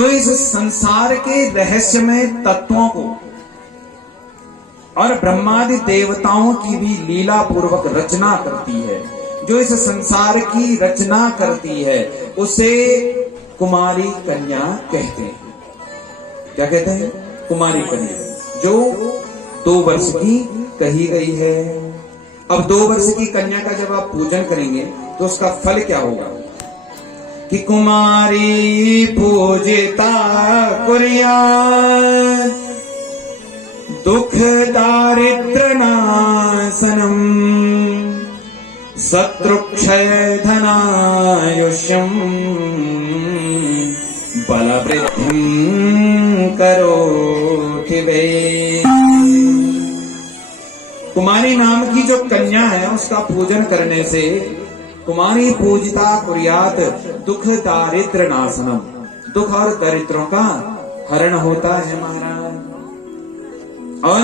जो इस संसार के रहस्यमय तत्वों को और ब्रह्मादि देवताओं की भी लीला पूर्वक रचना करती है, जो इस संसार की रचना करती है, उसे कुमारी कन्या कहते हैं। क्या कहते हैं? कुमारी कन्या, जो 2 वर्ष की कही गई है। अब 2 वर्ष की कन्या का जब आप पूजन करेंगे तो उसका फल क्या होगा कि कुमारी पूजिता कुर्यात् दुख दारिद्र नाशनम शत्रुक्षय धनायुष्यम बलवृद्धिं करोति वै। कुमारी नाम की जो कन्या है उसका पूजन करने से कुमारी पूजिता कुर्यात दुख दारिद्र नाशनम, दुख और दरिद्रों का हरण होता है महाराज। और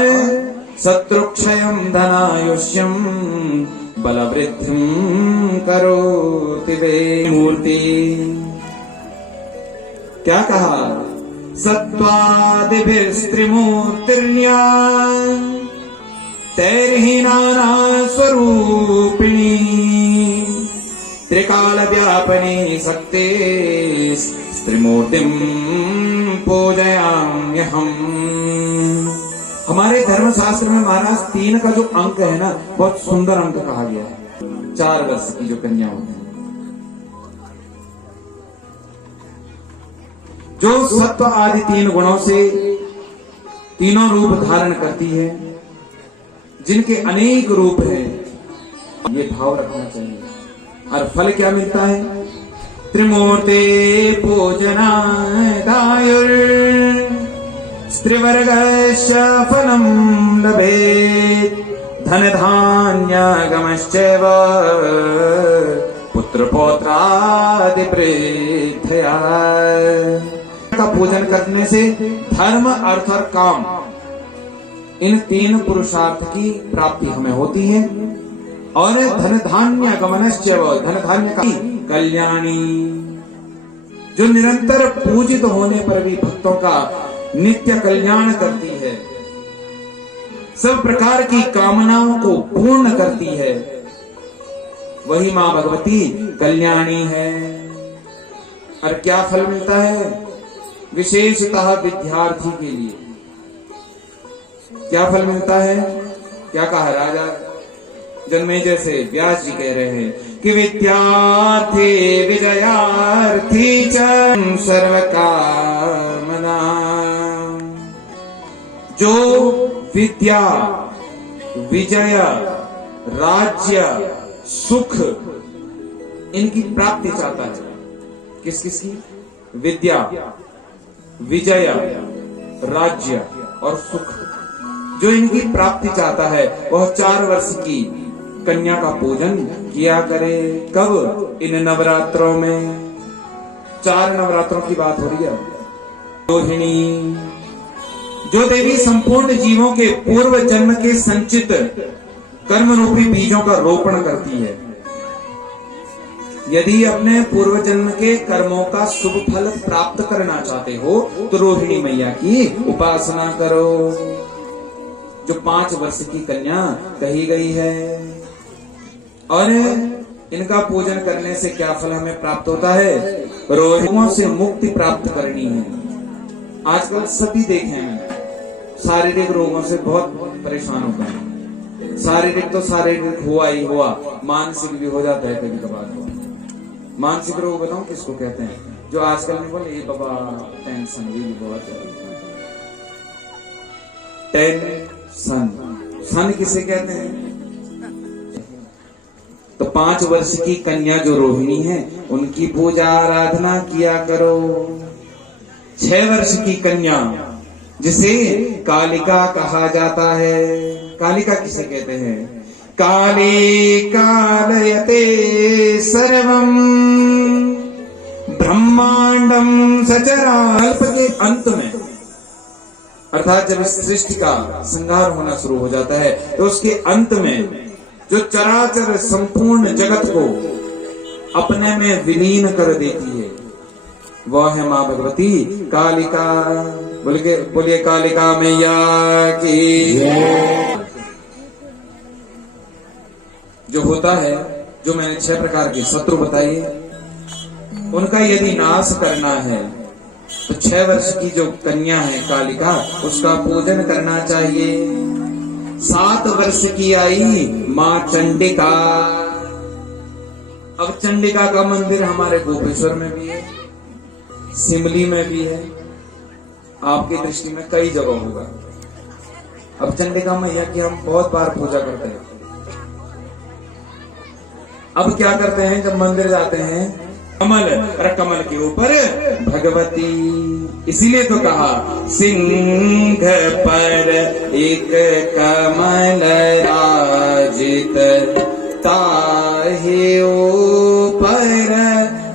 शत्रुक्षयम धनायुष्यम बलवृद्धिं करोति वै मूर्ति। क्या कहा? सत्वादिभिस्त्रिमूर्तिर्या तैर्हि नाना स्वरूपिणी त्रिकाल व्यापनी शक्ति त्रिमूर्तिं पूजयाम्यहम्। हमारे धर्मशास्त्र में महाराज 3 का जो अंक है ना, बहुत सुंदर अंक कहा गया है। 4 वर्ष की जो कन्या होती है, जो सत्व आदि 3 गुणों से तीनों रूप धारण करती है, जिनके अनेक रूप हैं, ये भाव रखना चाहिए। और फल क्या मिलता है? त्रिमूर्ते पूजनादायुर स्त्रीवर्गस्य फलम लभेत् धन धान्यागमश्चैव पुत्र पौत्रादि प्रीथया। का पूजन करने से धर्म अर्थ और काम, इन 3 पुरुषार्थ की प्राप्ति हमें होती है। और धन धान्य गमनश्च, धन धान्य का कल्याणी, जो निरंतर पूजित होने पर भी भक्तों का नित्य कल्याण करती है, सब प्रकार की कामनाओं को पूर्ण करती है, वही मां भगवती कल्याणी है। और क्या फल मिलता है? विशेषतः विद्यार्थी के लिए क्या फल मिलता है? क्या कहा राजा जन्मेजय से? व्यास जी कह रहे हैं कि विद्यार्थी विजयार्थी च सर्व कामना। जो विद्या, विजय, राज्य, सुख, इनकी प्राप्ति चाहता है। किस किस की? विद्या, विजय, राज्य और सुख, जो इनकी प्राप्ति चाहता है, वह 4 वर्ष की कन्या का पूजन किया करे। कब? इन नवरात्रों में। 4 नवरात्रों की बात हो रही है। रोहिणी, जो देवी संपूर्ण जीवों के पूर्व जन्म के संचित कर्म रूपी बीजों का रोपण करती है। यदि अपने पूर्व जन्म के कर्मों का शुभ फल प्राप्त करना चाहते हो तो रोहिणी मैया की उपासना करो, जो 5 वर्ष की कन्या कही गई है। और इनका पूजन करने से क्या फल हमें प्राप्त होता है? रोगों से मुक्ति प्राप्त करनी है। आजकल सभी देखे हैं शारीरिक रोगों से बहुत परेशान होता है। शारीरिक तो शारीरिक हुआ ही हुआ, मानसिक भी हो जाता है कभी कभार। मानसिक रोग बताऊं किसको कहते हैं? जो आजकल नहीं बोले ये बाबा टेंशन भी बहुत टेंशन। सन किसे कहते हैं? तो 5 वर्ष की कन्या जो रोहिणी है उनकी पूजा आराधना किया करो। 6 वर्ष की कन्या जिसे कालिका कहा जाता है, कालिका किसे कहते हैं? काली कालयते सर्वम ब्रह्मांडम सचराल्प के अंत में, अर्थात जब सृष्टि का संहार होना शुरू हो जाता है तो उसके अंत में जो चराचर संपूर्ण जगत को अपने में विलीन कर देती है, वह है माँ भगवती कालिका। बोलिए कालिका मैया की। जो होता है, जो मैंने 6 प्रकार के शत्रु बताए, उनका यदि नाश करना है तो 6 वर्ष की जो कन्या है कालिका, उसका पूजन करना चाहिए। 7 वर्ष की आई माँ चंडिका। अब चंडिका का मंदिर हमारे गोपेश्वर में भी है, सिमली में भी है, आपकी दृष्टि में कई जगह होगा। अब चंडिका मैया की हम बहुत बार पूजा करते हैं। अब क्या करते हैं, जब मंदिर जाते हैं, कमल, और कमल के ऊपर भगवती, इसीलिए तो कहा सिंह पर एक कमल राजित, ताहे ऊपर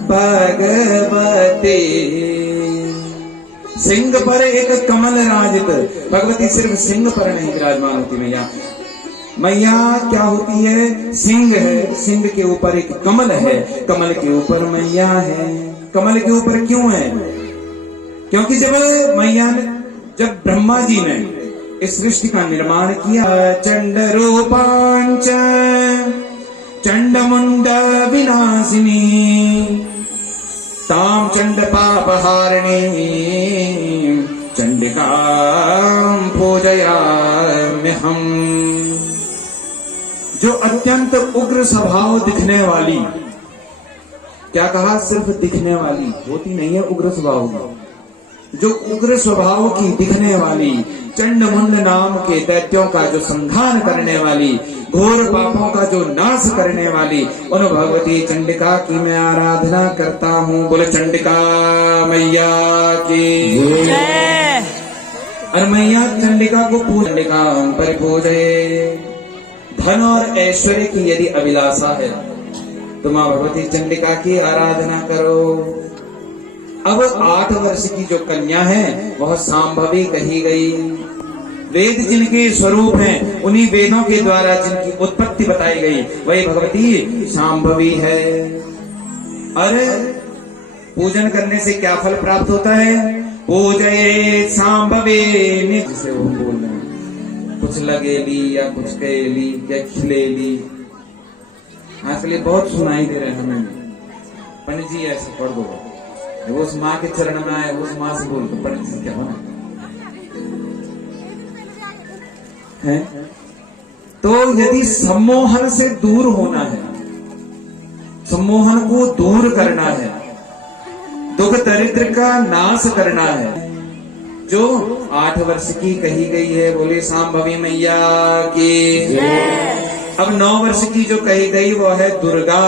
भगवती। सिंह पर एक कमल राजित, भगवती सिर्फ सिंह पर नहीं विराजमान होती मैया। मैया क्या होती है, सिंह है, सिंह के ऊपर एक कमल है, कमल के ऊपर मैया है। कमल के ऊपर क्यों है, क्योंकि जब मैया ने, जब ब्रह्मा जी ने इस सृष्टि का निर्माण किया, चंड रूपांच चंड मुंड विनाशिनी ताम चंड पापहारिणी चंडिकां पूजयामि हम। जो अत्यंत उग्र स्वभाव दिखने वाली, क्या कहा, सिर्फ दिखने वाली होती नहीं है उग्र स्वभाव की, जो उग्र स्वभाव की दिखने वाली, चंडमुंड नाम के दैत्यों का जो संहार करने वाली, घोर पापों का जो नाश करने वाली, उन भगवती चंडिका की मैं आराधना करता हूँ। बोले चंडिका मैया की जय। और मैया चंडिका को चंडिका पर पूजे। धन और ऐश्वर्य की यदि अभिलाषा है तो माँ भगवती चंडिका की आराधना करो। अब 8 वर्ष की जो कन्या है वह सांभवी कही गई। वेद जिनके स्वरूप हैं, उन्हीं वेदों के द्वारा जिनकी उत्पत्ति बताई गई, वही भगवती सांभवी है। अरे पूजन करने से क्या फल प्राप्त होता है, पूजये सांभवे, जिसे वो बोल रहे हैं, कुछ लगेली या कुछ कहेली या खिलेली, आजकल बहुत सुनाई दे रहे हैं हमें। पंडित जी ऐसे पढ़ दो, वो उस माँ के चरण में आए, उस माँ से बोल दो, पंडित जी क्या होना है। तो यदि सम्मोहन से दूर होना है, सम्मोहन को दूर करना है, दुख दरिद्र का नाश करना है, जो 8 वर्ष की कही गई है, बोले सांभवी मैया की। अब 9 वर्ष की जो कही गई वो है दुर्गा।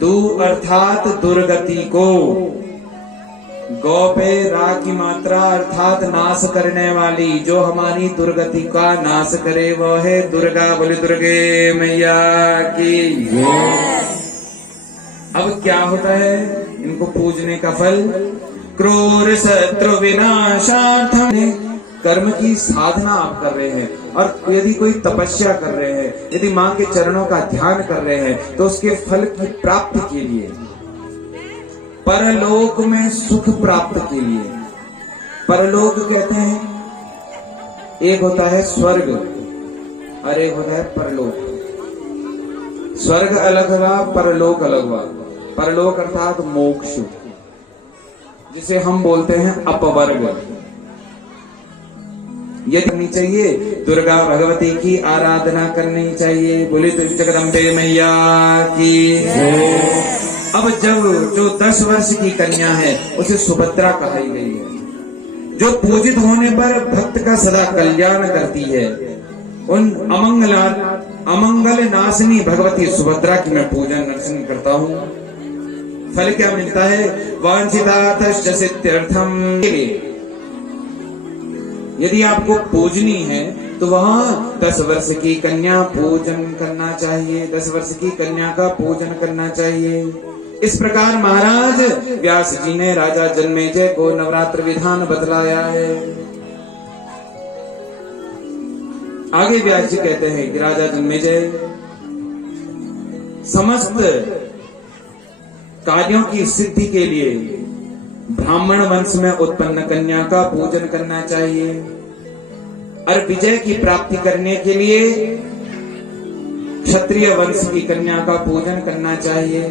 दु अर्थात दुर्गति को, गौ पे रा की मात्रा अर्थात नाश करने वाली, जो हमारी दुर्गति का नाश करे वो है दुर्गा। बोले दुर्गे मैया की। अब क्या होता है, इनको पूजने का फल, क्रूर शत्रु विनाशार्थम, कर्म की साधना आप कर रहे हैं, और यदि कोई तपस्या कर रहे हैं, यदि माँ के चरणों का ध्यान कर रहे हैं, तो उसके फल की प्राप्ति के लिए, परलोक में सुख प्राप्त के लिए, परलोक कहते हैं, एक होता है स्वर्ग और एक होता है परलोक। स्वर्ग अलग हुआ, परलोक अलग हुआ। परलोक अर्थात मोक्ष, जिसे हम बोलते हैं अपवर्ग। ये करनी चाहिए, दुर्गा भगवती की आराधना करनी चाहिए। बोले तो जगदम्बे मैया की। अब जब जो 10 वर्ष की कन्या है उसे सुभद्रा कही गई है, जो पूजित होने पर भक्त का सदा कल्याण करती है। उन अमंगल नाशिनी भगवती सुभद्रा की मैं पूजन दर्शन करता हूँ। फल क्या मिलता है, वांछितार्थश्च सिद्ध्यर्थम। यदि आपको पूजनी है तो वहाँ 10 वर्ष की कन्या पूजन करना चाहिए, 10 वर्ष की कन्या का पूजन करना चाहिए। इस प्रकार महाराज व्यास जी ने राजा जन्मेजय को नवरात्र विधान बतलाया है। आगे व्यास जी कहते हैं कि राजा जन्मेजय समस्त कार्यों की सिद्धि के लिए ब्राह्मण वंश में उत्पन्न कन्या का पूजन करना चाहिए और विजय की प्राप्ति करने के लिए क्षत्रिय वंश की कन्या का पूजन करना चाहिए।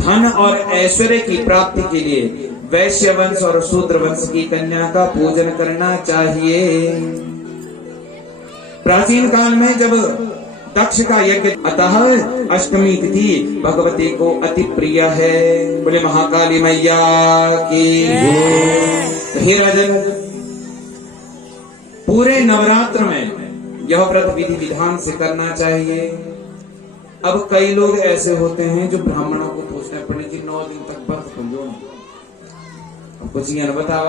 धन और ऐश्वर्य की प्राप्ति के लिए वैश्य वंश और शूद्र वंश की कन्या का पूजन करना चाहिए। प्राचीन काल में जब दक्ष का यज्ञ, अतः अष्टमी तिथि भगवती को अति प्रिय है। बोले महाकाली मैया की जय। हे राजन, पूरे नवरात्र में यह व्रत विधि विधान से करना चाहिए। अब कई लोग ऐसे होते हैं जो ब्राह्मणों को पूछते हैं, पंडित जी 9 दिन तक व्रत करो, अब कुछ ये न बताओ।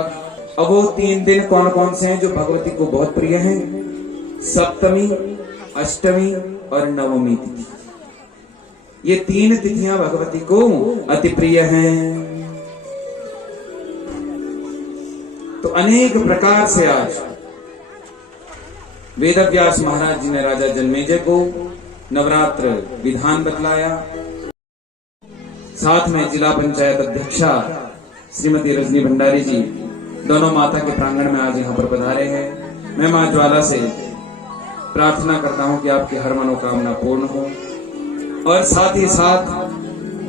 अब वो 3 दिन कौन कौन से हैं जो भगवती को बहुत प्रिय हैं? सप्तमी, अष्टमी और नवमी तिथि। ये 3 तिथियां भगवती को अति प्रिय हैं। तो अनेक प्रकार से आज वेदव्यास महाराज जी ने राजा जन्मेजय को नवरात्र विधान बतलाया। साथ में जिला पंचायत अध्यक्षा श्रीमती रजनी भंडारी जी दोनों माता के प्रांगण में आज यहाँ पर पधारे हैं। मैं मां ज्वाला से प्रार्थना करता हूँ कि आपकी हर मनोकामना पूर्ण हो। और साथ ही साथ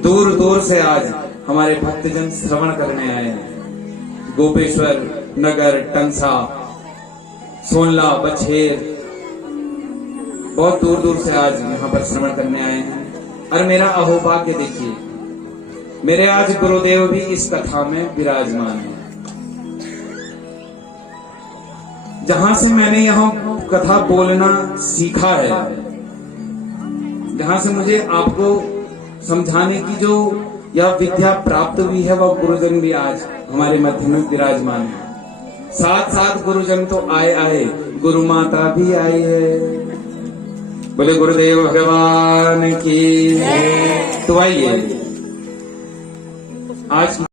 दूर दूर से आज हमारे भक्तजन श्रवण करने आए हैं। गोपेश्वर, नगर, टंसा, सोनला, बछेर, बहुत दूर दूर से आज यहाँ पर श्रवण करने आए हैं। और मेरा अहोभाग्य देखिए, मेरे आज गुरुदेव भी इस कथा में विराजमान है। जहां से मैंने यहाँ कथा बोलना सीखा है, जहां से मुझे आपको समझाने की जो यह विद्या प्राप्त हुई है, वह गुरुजन भी आज हमारे मध्य में विराजमान है। साथ साथ गुरुजन तो आए, गुरु माता भी आई है। बोले गुरुदेव भगवान की। तो आइए आज